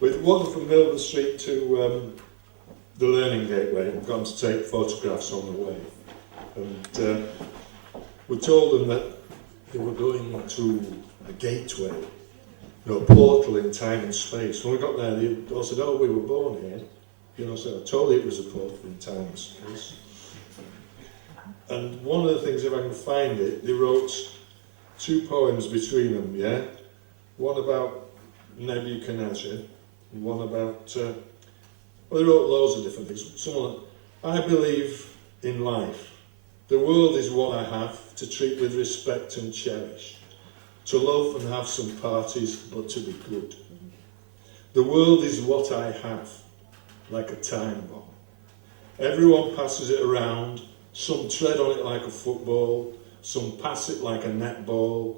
With one from Milton Street to the Learning Gateway, and got them to take photographs on the way. And we told them that they were going to a gateway, a portal in time and space. When we got there, they all said, "Oh, we were born here." So I told you it was a portal in time and space. And one of the things, if I can find it, they wrote 2 poems between them, yeah? One about Nebuchadnezzar, and one about, well, they wrote loads of different things. Someone, I believe in life. The world is what I have to treat with respect and cherish. To love and have some parties, but to be good. The world is what I have, like a time bomb. Everyone passes it around. Some tread on it like a football, some pass it like a netball.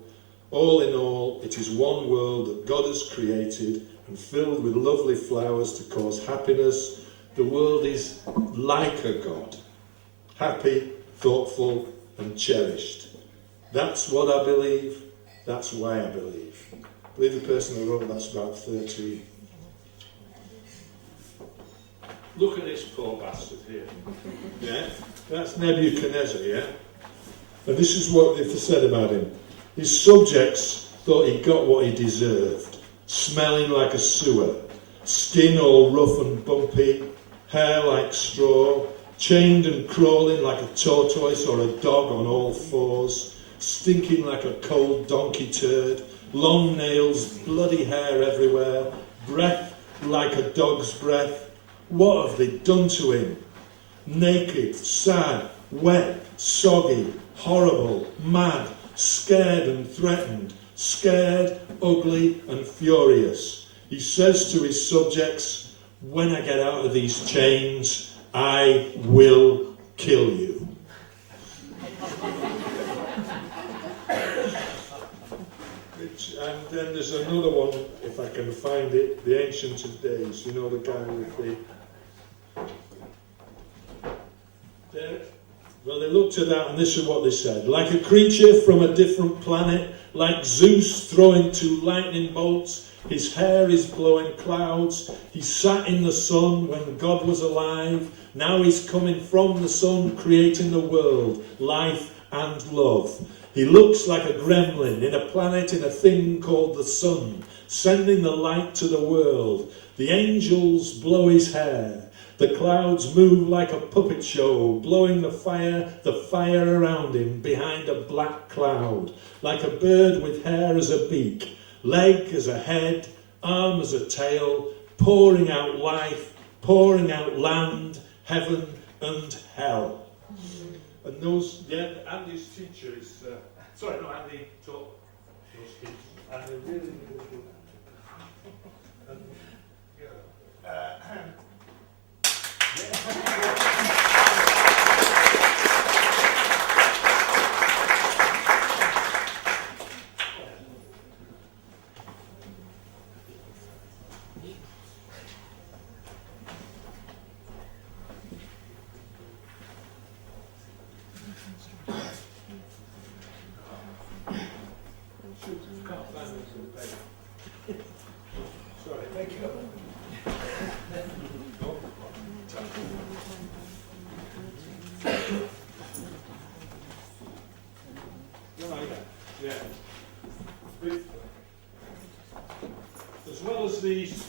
All in all, it is one world that God has created and filled with lovely flowers to cause happiness. The world is like a God, happy, thoughtful and cherished. That's what I believe, that's why I believe. I believe the person who wrote that's about 13. Look at this poor bastard here. Yeah? That's Nebuchadnezzar, yeah? And this is what they said about him. His subjects thought he got what he deserved. Smelling like a sewer, skin all rough and bumpy, hair like straw, chained and crawling like a tortoise or a dog on all fours, stinking like a cold donkey turd, long nails, bloody hair everywhere, breath like a dog's breath. What have they done to him? Naked, sad, wet, soggy, horrible, mad, scared and threatened, scared, ugly and furious. He says to his subjects, when I get out of these chains, I will kill you. And then there's another one, if I can find it, the Ancient of Days, the guy with the... Well, they looked at that and this is what they said. Like a creature from a different planet, like Zeus throwing 2 lightning bolts, his hair is blowing clouds. He sat in the sun when God was alive. Now he's coming from the sun, creating the world, life and love. He looks like a gremlin in a planet in a thing called the sun, sending the light to the world. The angels blow his hair. The clouds move like a puppet show, blowing the fire around him behind a black cloud, like a bird with hair as a beak, leg as a head, arm as a tail, pouring out life, pouring out land, heaven and hell. And those, Andy's teacher is, Andy taught those kids, and they're really good. Sorry, thank you. As well as these,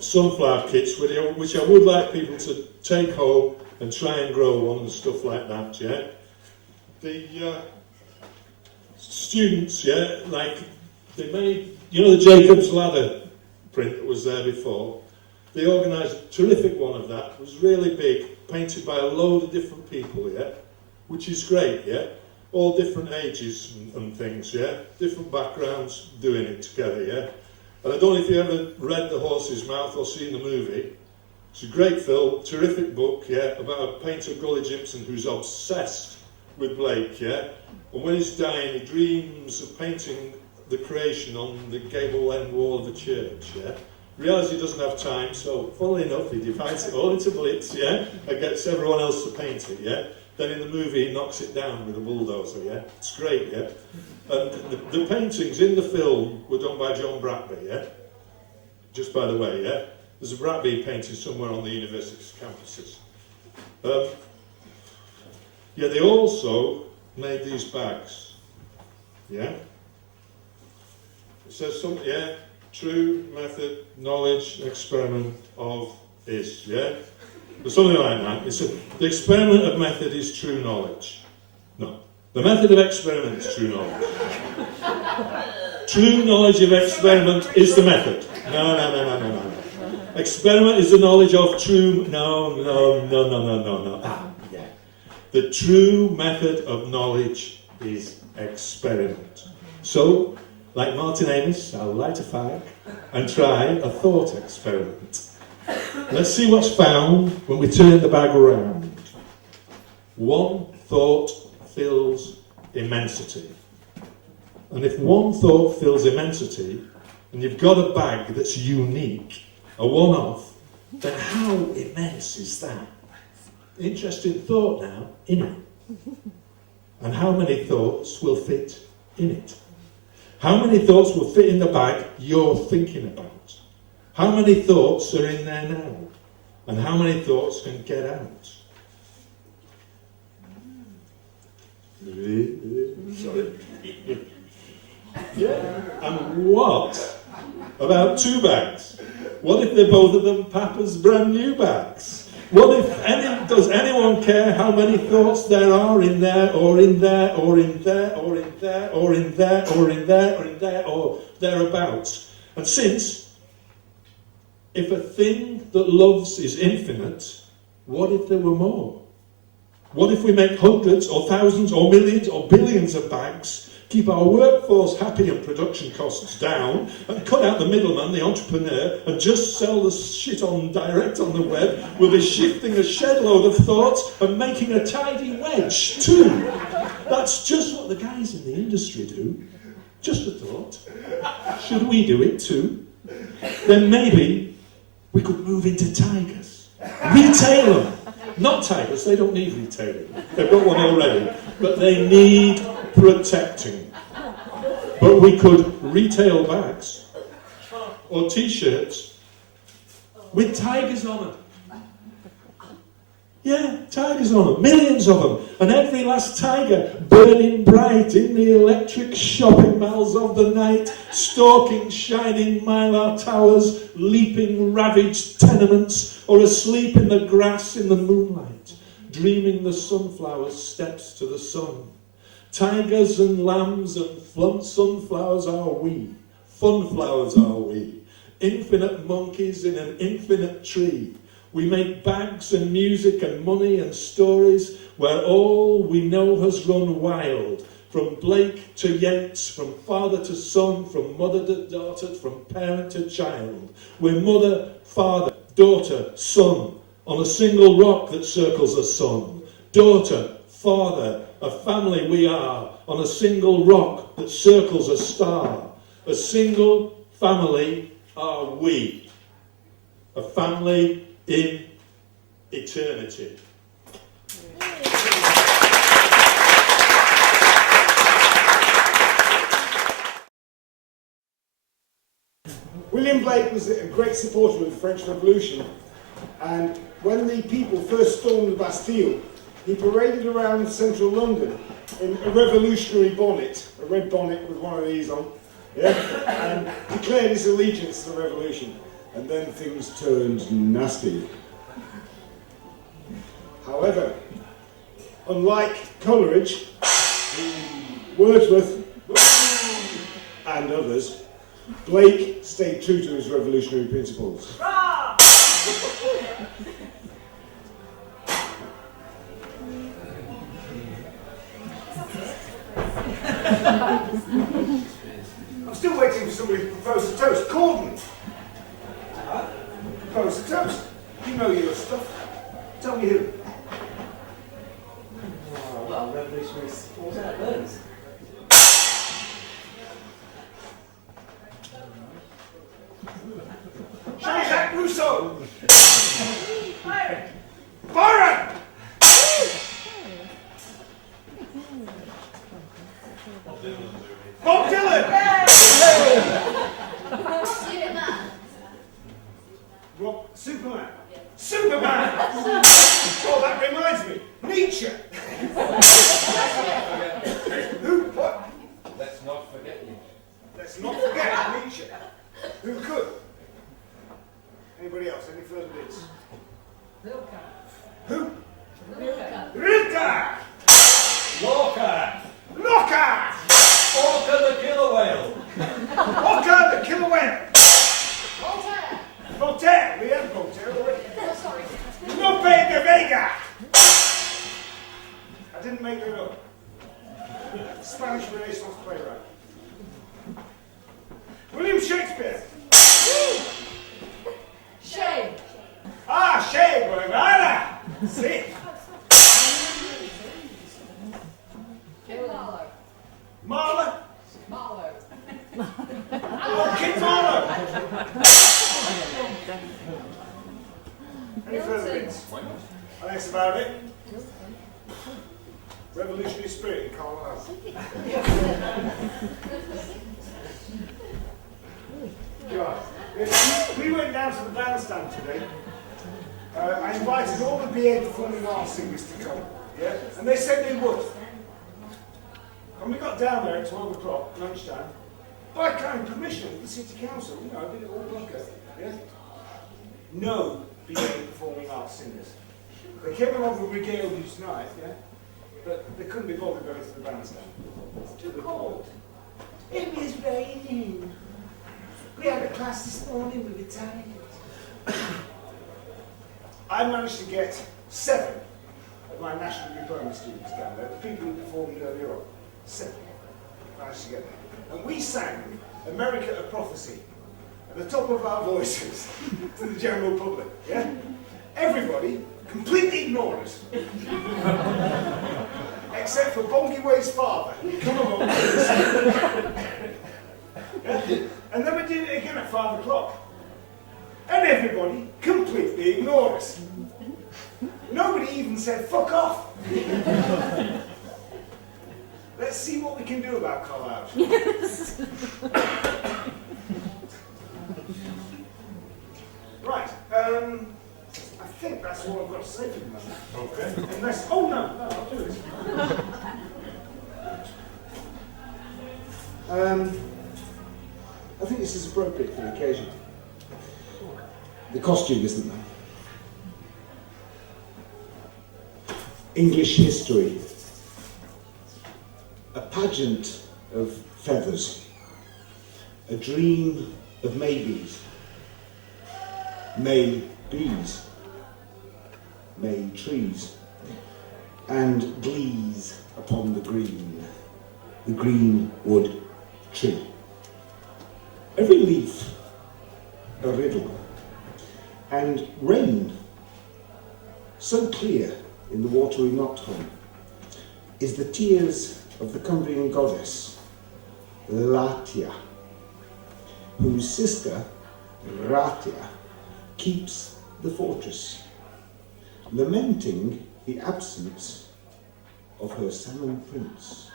sunflower kits, which I would like people to take home and try and grow one and stuff like that, yeah? The students, they made, the Jacob's Ladder print that was there before. They organised a terrific one of that. It was really big, painted by a load of different people, yeah? Which is great, yeah? All different ages and things, yeah? Different backgrounds doing it together, yeah? And I don't know if you ever read The Horse's Mouth or seen the movie. It's a great film, terrific book, yeah? About a painter, Gully Gibson, who's obsessed with Blake, yeah? And when he's dying, he dreams of painting the creation on the gable end wall of the church, yeah? Realises he doesn't have time, so funnily enough, he divides it all into bits, yeah? And gets everyone else to paint it, yeah? Then in the movie, he knocks it down with a bulldozer, yeah? It's great, yeah? And the paintings in the film were done by John Bradby, yeah? just by the way, yeah? There's a rat being painted somewhere on the university's campuses. Yeah, they also made these bags. Yeah? It says something, yeah? True method, knowledge, experiment of is, yeah? But something like that. It said, the experiment of method is true knowledge. No. The method of experiment is true knowledge. True knowledge of experiment is the method. No. Experiment is the knowledge of true... No. Yeah. The true method of knowledge is experiment. So, like Martin Amis, I'll light a fag and try a thought experiment. Let's see what's found when we turn the bag around. One thought fills immensity. And if one thought fills immensity, and you've got a bag that's unique, a one-off, then how immense is that? Interesting thought now, innit? And how many thoughts will fit in it? How many thoughts will fit in the bag you're thinking about? How many thoughts are in there now? And how many thoughts can get out? Sorry. Yeah. And what about two bags? What if they're both of them Papa's brand new bags? What if does anyone care how many thoughts there are in there, or in there, or in there, or in there, or in there, or in there, or in there, or thereabouts? And since, if a thing that loves is infinite, what if there were more? What if we make hundreds, or thousands, or millions, or billions of bags, keep our workforce happy and production costs down, and cut out the middleman, the entrepreneur, and just sell the shit on direct on the web? We'll be shifting a shed load of thoughts and making a tidy wedge too. That's just what the guys in the industry do. Just a thought. Should we do it too? Then maybe we could move into tigers. Retail them. Not tigers, they don't need retailing. They've got one already. But they need protecting. But we could retail bags or t-shirts with tigers on them. Yeah, tigers on them, millions of them, and every last tiger burning bright in the electric shopping malls of the night, stalking shining mylar towers, leaping ravaged tenements, or asleep in the grass in the moonlight, dreaming the sunflower's steps to the sun. Tigers and lambs and sunflowers are we, funflowers are we, infinite monkeys in an infinite tree. We make bags and music and money and stories where all we know has run wild. From Blake to Yates, from father to son, from mother to daughter, from parent to child. We're mother, father, daughter, son, on a single rock that circles a sun. Daughter, father, a family we are, on a single rock that circles a star. A single family are we. A family in eternity. William Blake was a great supporter of the French Revolution, and when the people first stormed the Bastille, he paraded around central London in a revolutionary bonnet, a red bonnet with one of these on, yeah, and declared his allegiance to the revolution. And then things turned nasty. However, unlike Coleridge, Wordsworth, and others, Blake stayed true to his revolutionary principles. I'm still waiting for somebody to propose a toast. Corden! Propose a toast. You know your stuff. Tell me who. Oh, well, revolutionary support that burns. Jean-Jacques Rousseau! Byron! Bob Dylan! Superman. Superman! Oh, that reminds me. Nietzsche. Who? What? Let's not forget you. Let's not forget Nietzsche. Who could? Anybody else? Any further bits? Who? Rilke! Lorca! Locke! Orca the killer whale! Orca the killer whale! Voltaire! We have Voltaire already. Lope de Vega! I didn't make that up. Spanish Renaissance playwright. William Shakespeare! Shame. Ah, Che Guevara! See? Marlowe. Marla? Marlowe. Oh, Kid Marlowe! Any further bits? And that's about it. Revolutionary spirit in Carlisle. God. We went down to the bandstand today. I invited all the BA performing arts singers to come. Yeah? And they said they would. And we got down there at 12 o'clock, lunchtime, by kind permission of the City Council. You know, I did it all blanket. Yeah? No BA performing arts singers. They came along with regaled you tonight, yeah? But they couldn't be bothered going to the bandstand. It's too cold. It was raining. We had a class this morning, we were tired. I managed to get 7 of my national diploma students down there, the people who performed earlier on. 7 managed to get them. And we sang America a Prophecy at the top of our voices to the general public, yeah? Everybody completely ignored us. Except for Bonky Way's father, who'd come along yeah? And then we did it again at 5 o'clock. And everybody completely ignored us. Nobody even said, fuck off. Let's see what we can do about Carlisle. Yes. Right. I think that's all I've got to say for the moment. Okay. Unless, oh no, I'll do this. I think this is appropriate for the occasion. The costume, isn't there? English history. A pageant of feathers. A dream of maybes. May bees. May trees. And glees upon the green wood tree. Every leaf a riddle, and rain, so clear in the watery Notthorn, is the tears of the Cumbrian goddess, Latia, whose sister, Ratia, keeps the fortress, lamenting the absence of her salmon prince.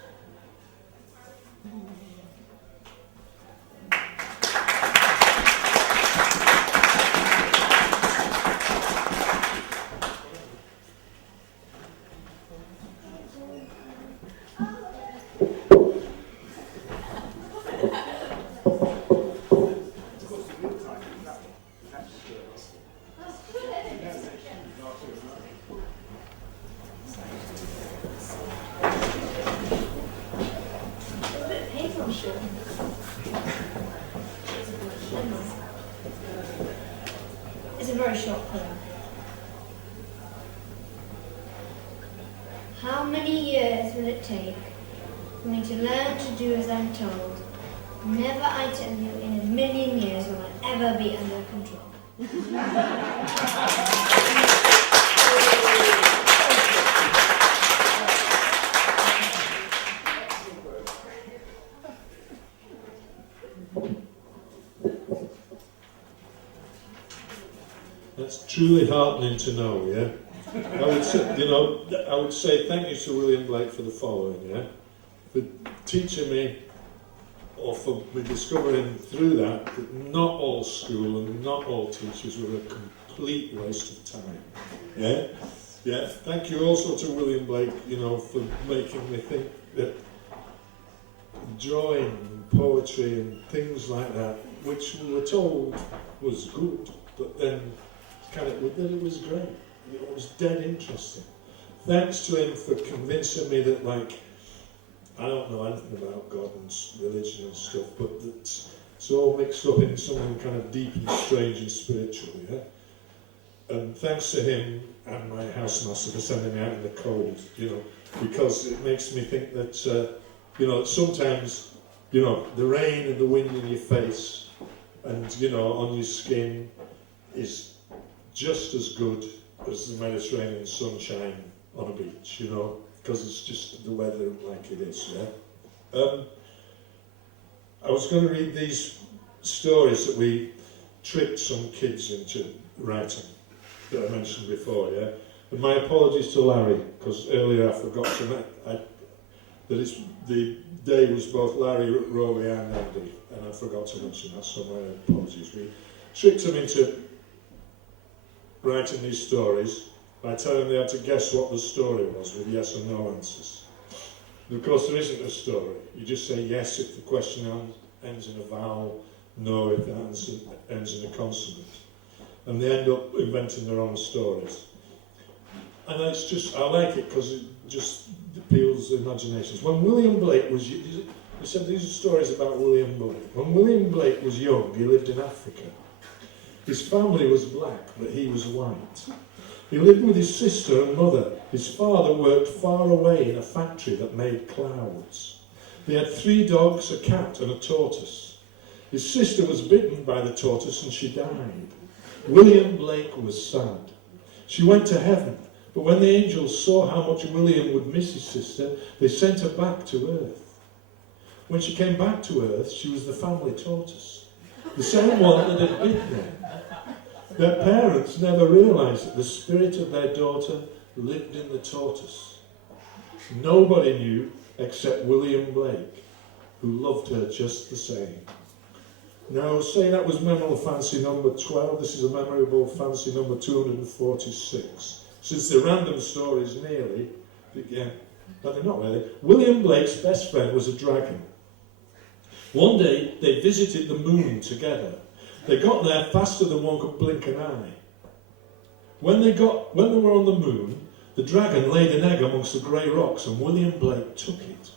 It's a very short poem. How many years will it take for me to learn to do as I'm told? Never, I tell you, in a million years will I ever be under control. That's truly heartening to know, yeah? I would say thank you to William Blake for the following, yeah? For teaching me, or for me discovering through that not all school and not all teachers were a complete waste of time. Yeah? Yeah. Thank you also to William Blake, you know, for making me think that drawing and poetry and things like that, which we were told was good, but then then it was great. It was dead interesting. Thanks to him for convincing me that, like, I don't know anything about God and religion and stuff, but that it's all mixed up in something kind of deep and strange and spiritual, yeah? And thanks to him and my housemaster for sending me out in the cold, you know, because it makes me think that, you know, sometimes, you know, the rain and the wind in your face and, you know, on your skin is just as good as the Mediterranean sunshine on a beach, you know, because it's just the weather like it is, yeah? I was going to read these stories that we tricked some kids into writing, that I mentioned before, yeah? And my apologies to Larry, because earlier I forgot to that the day was both Larry, Rowie and Andy, and I forgot to mention that, so my apologies. We tricked them into writing these stories by telling them they had to guess what the story was with yes and no answers. And of course there isn't a story. You just say yes if the question ends in a vowel, no if the answer ends in a consonant. And they end up inventing their own stories. And it's just, I like it because it just appeals the imaginations. When William Blake was, you said these are stories about William Blake. When William Blake was young, he lived in Africa. His family was black, but he was white. He lived with his sister and mother. His father worked far away in a factory that made clouds. They had 3 dogs, a cat and a tortoise. His sister was bitten by the tortoise and she died. William Blake was sad. She went to heaven, but when the angels saw how much William would miss his sister, they sent her back to earth. When she came back to earth, she was the family tortoise, the same one that had bitten them. Their parents never realised that the spirit of their daughter lived in the tortoise. Nobody knew except William Blake, who loved her just the same. Now, say that was memorable fancy number 12, this is a memorable fancy number 246. Since the random stories nearly, yeah, but they're not really. William Blake's best friend was a dragon. One day, they visited the moon together. They got there faster than one could blink an eye. When they were on the moon, the dragon laid an egg amongst the grey rocks and William Blake took it.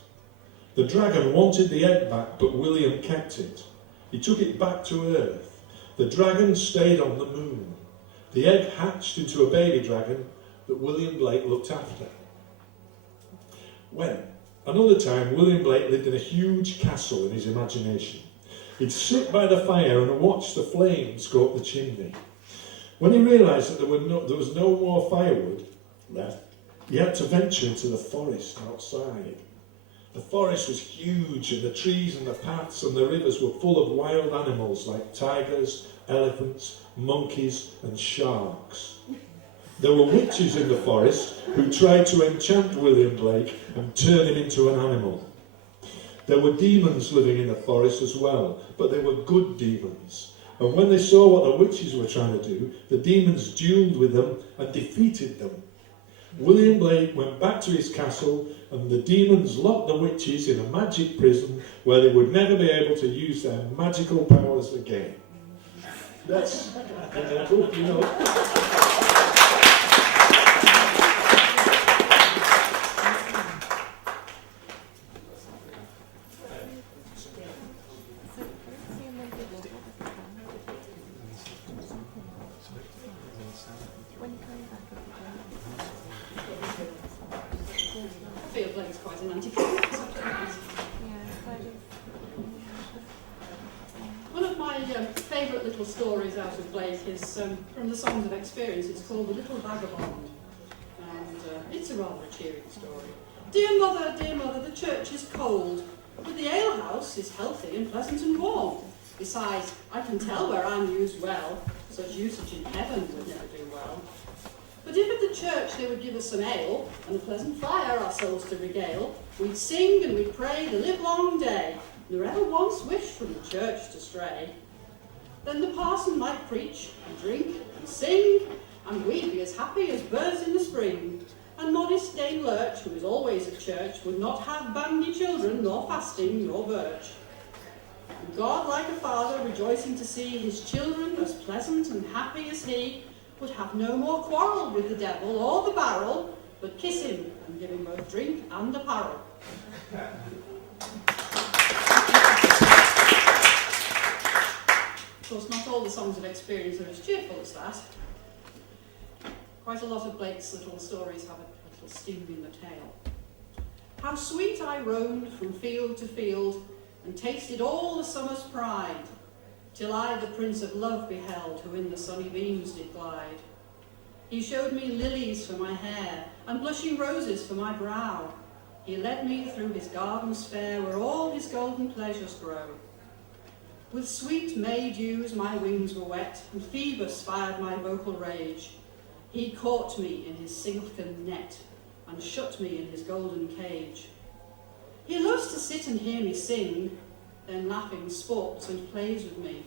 The dragon wanted the egg back, but William kept it. He took it back to Earth. The dragon stayed on the moon. The egg hatched into a baby dragon that William Blake looked after. When, another time, William Blake lived in a huge castle in his imagination. He'd sit by the fire and watch the flames go up the chimney. When he realised that there was no more firewood left, he had to venture into the forest outside. The forest was huge, and the trees and the paths and the rivers were full of wild animals like tigers, elephants, monkeys and sharks. There were witches in the forest who tried to enchant William Blake and turn him into an animal. There were demons living in the forest as well, but they were good demons. And when they saw what the witches were trying to do, the demons duelled with them and defeated them. William Blake went back to his castle and the demons locked the witches in a magic prison where they would never be able to use their magical powers again. That's cool, you know. Stories out of Blake is from the Songs of Experience. It's called The Little Vagabond, and it's a rather cheering story. Dear mother, the church is cold, but the alehouse is healthy and pleasant and warm. Besides, I can tell where I'm used well, such usage in heaven would never do well. But if at the church they would give us some ale, and a pleasant fire our souls to regale, we'd sing and we'd pray the livelong day, nor ever once wish from the church to stray. Then the parson might preach and drink and sing, and we'd be as happy as birds in the spring. And modest Dame Lurch, who was always at church, would not have bandy children, nor fasting, nor birch. And God, like a father, rejoicing to see his children as pleasant and happy as he, would have no more quarrel with the devil or the barrel, but kiss him and give him both drink and apparel. Of course, not all the songs of experience are as cheerful as that. Quite a lot of Blake's little stories have a little sting in the tail. How sweet I roamed from field to field, and tasted all the summer's pride, till I the Prince of Love beheld, who in the sunny beams did glide. He showed me lilies for my hair, and blushing roses for my brow. He led me through his gardens fair, where all his golden pleasures grow. With sweet May dews my wings were wet, and Phoebus fired my vocal rage. He caught me in his silken net, and shut me in his golden cage. He loves to sit and hear me sing, then laughing sports and plays with me,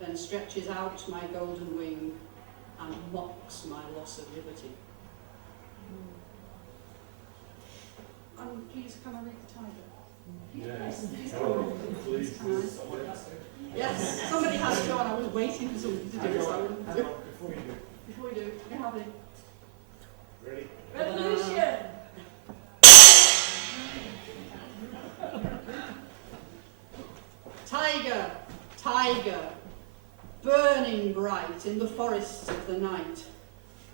then stretches out my golden wing, and mocks my loss of liberty. Please, can I make the tiger? Yes. Please, can I? Yes, somebody has to, and I was waiting for somebody to do it, so I wouldn't do it. Before we do, you have it. Ready? Revolution! Tiger, tiger, burning bright in the forests of the night,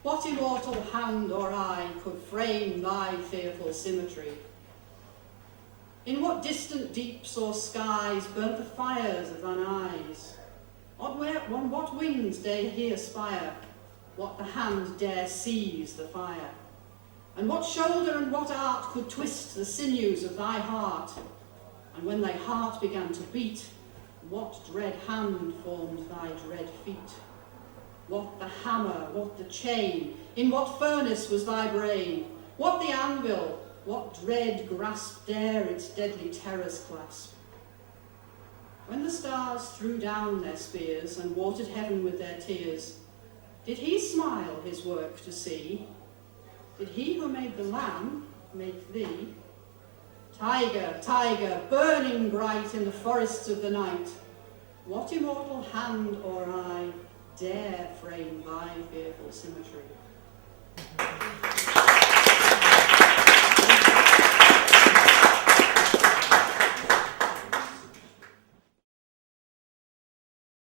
what immortal hand or eye could frame thy fearful symmetry? In what distant deeps or skies burnt the fires of thine eyes? On what wings dare he aspire? What the hand dare seize the fire? And what shoulder and what art could twist the sinews of thy heart? And when thy heart began to beat, what dread hand formed thy dread feet? What the hammer, what the chain, in what furnace was thy brain? What the anvil, what dread grasp dare its deadly terrors clasp? When the stars threw down their spears and watered heaven with their tears, did he smile his work to see? Did he who made the lamb make thee? Tiger, tiger, burning bright in the forests of the night, what immortal hand or eye dare frame thy fearful symmetry?